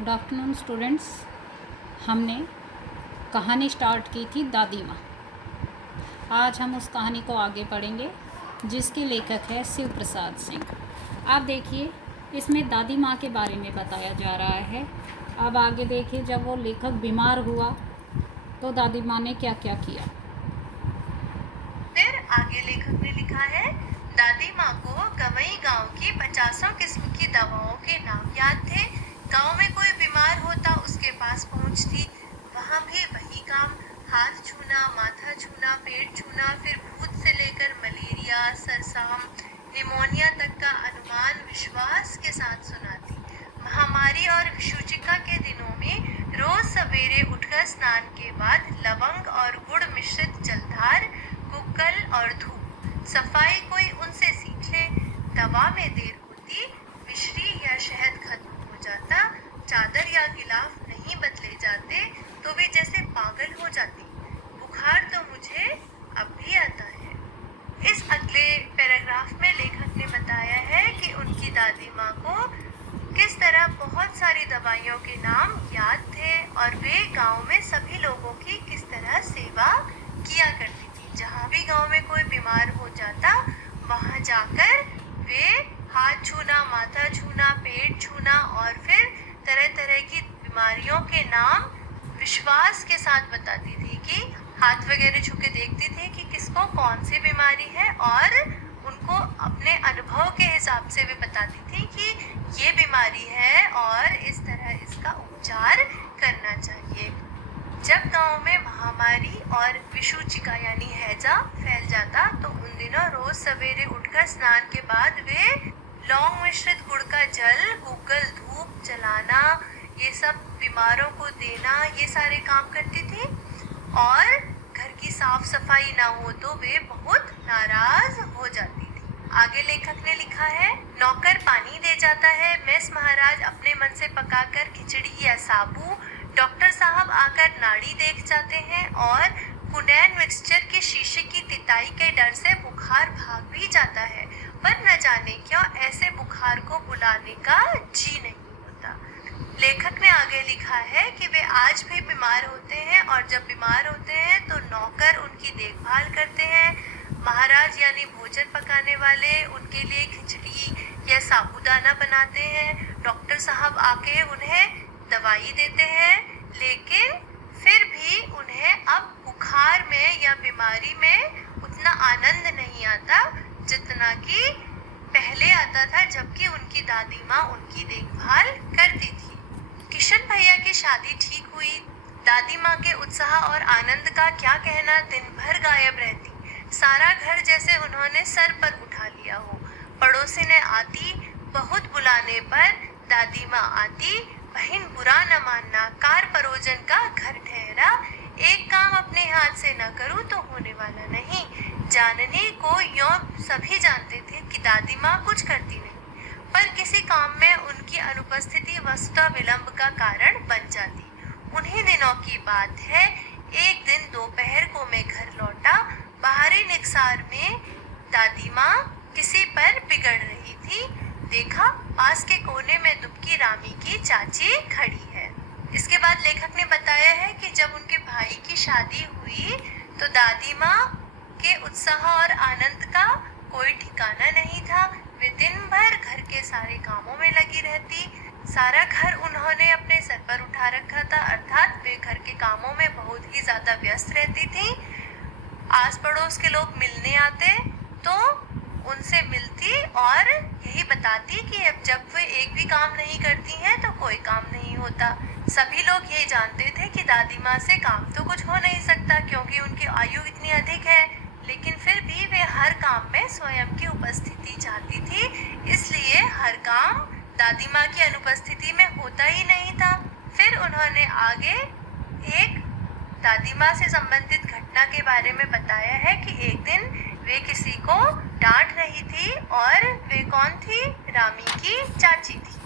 Good afternoon students. हमने कहानी start की थी दादी माँ। आज हम उस कहानी को आगे पढ़ेंगे जिसके लेखक है शिव प्रसाद सिंह। आप देखिए, इसमें दादी माँ के बारे में बताया जा रहा है। अब आगे देखिए, जब वो लेखक बीमार हुआ तो दादी माँ ने क्या क्या किया। फिर आगे लेखक ने लिखा है, दादी माँ को गवई गांव की 50 किस्म की दवाओं के नाम याद थे। गांव में कोई बीमार होता उसके पास पहुंचती। वहाँ भी वही काम, हाथ छूना, माथा छूना, पेट छूना, फिर भूत से लेकर मलेरिया, सरसाम, निमोनिया तक का अनुमान विश्वास के साथ सुनाती। महामारी और विषुचिका के दिनों में रोज सवेरे उठकर स्नान के बाद लवंग और गुड़ मिश्रित जलधार, गुग्गल और धूप, सफाई कोई उनसे सीख ले। दवा में देर होती, मिश्री या शहद खत्म हो जाता, चादर या गिलाफ नहीं बदले जाते तो वे जैसे पागल हो जाती। बुखार तो मुझे अब भी आता है। इस अगले पैराग्राफ में लेखक ने बताया है कि उनकी दादी माँ को किस तरह बहुत सारी दवाइयों के नाम याद थे और वे गांव में सभी लोगों की किस तरह सेवा किया करती थी। जहाँ भी गांव में कोई बीमार हो जाता, वहाँ जाकर वे हाथ छूना, माथा छूना, पेट छूना और फिर तरह तरह की बीमारियों के नाम विश्वास के साथ बताती थी कि हाथ वगैरह छू के देखती थी कि किसको कौन सी बीमारी है और उनको अपने अनुभव के हिसाब से भी बताती थी कि ये बीमारी है और इस तरह इसका उपचार करना चाहिए। जब गांव में महामारी और विषुचिका यानी हैजा फैल जाता तो उन दिनों रोज सवेरे उठकर स्नान के बाद वे लौंग मिश्रित गुड़ का जल, गुग्गल, धूप जलाना, ये सब बीमारों को देना, ये सारे काम करती थी। और घर की साफ सफाई ना हो तो वे बहुत नाराज हो जाती थी। आगे लेखक ने लिखा है, नौकर पानी दे जाता है, मेस महाराज अपने मन से पकाकर खिचड़ी या साबू, डॉक्टर साहब आकर नाड़ी देख जाते हैं और कुनैन मिक्सचर की शीशे की तिताई के डर से बुखार भाग भी जाता है। पर न जाने क्यों ऐसे बुखार को बुलाने का जी नहीं होता। लेखक ने आगे लिखा है कि वे आज भी बीमार होते हैं और जब बीमार होते हैं तो नौकर उनकी देखभाल करते हैं। महाराज यानी भोजन पकाने वाले उनके लिए खिचड़ी या साबूदाना बनाते हैं। डॉक्टर साहब आके उन्हें दवाई देते हैं, लेकिन फिर भी उन्हें अब बुखार में या बीमारी में उतना आनंद नहीं आता जितना कि पहले आता था, जबकि उनकी दादी माँ उनकी देखभाल करती थी। किशन भैया की शादी ठीक हुई। दादी माँ के उत्साह और आनंद का क्या कहना, दिन भर गायब रहती। सारा घर जैसे उन्होंने सर पर उठा लिया हो। पड़ोसी ने आती, बहुत बुलाने पर दादी माँ आती, बहन बुरा न मानना, कार परोजन का घर ठहरा, एक काम अपने हाथ से न करूँ तो होने वाला नहीं। जानने को यों सभी जानते थे कि दादी माँ कुछ करती नहीं, पर किसी काम में उनकी अनुपस्थिति वस्तुतः विलंब का कारण बन जाती। उन्हीं दिनों की बात है, एक दिन दोपहर को मैं घर लौटा। बाहरी निकसार में दादी माँ किसी पर बिगड़ रही थी। देखा, पास के कोने में दुबकी रामी की चाची खड़ी है। इसके बाद लेखक ने बताया है कि जब उनके भाई की शादी हुई तो दादी माँ के उत्साह और आनंद का कोई ठिकाना नहीं था। वे दिन भर घर के सारे कामों में लगी रहती। सारा घर उन्होंने अपने सर पर उठा रखा था, अर्थात वे घर के कामों में बहुत ही ज्यादा व्यस्त रहती थी। आस पड़ोस के लोग मिलने आते तो उनसे मिलती और यही बताती कि अब जब वे एक भी काम नहीं करती हैं तो कोई काम नहीं होता। सभी लोग ये जानते थे कि दादी माँ से काम तो कुछ हो नहीं सकता क्योंकि उनकी आयु इतनी अधिक है, लेकिन फिर भी वे हर काम में स्वयं की उपस्थिति चाहती थी, इसलिए हर काम दादी माँ की अनुपस्थिति में होता ही नहीं था। फिर उन्होंने आगे एक दादी माँ से संबंधित घटना के बारे में बताया है कि एक दिन वे किसी को डांट रही थी और वे कौन थी? रामी की चाची थी।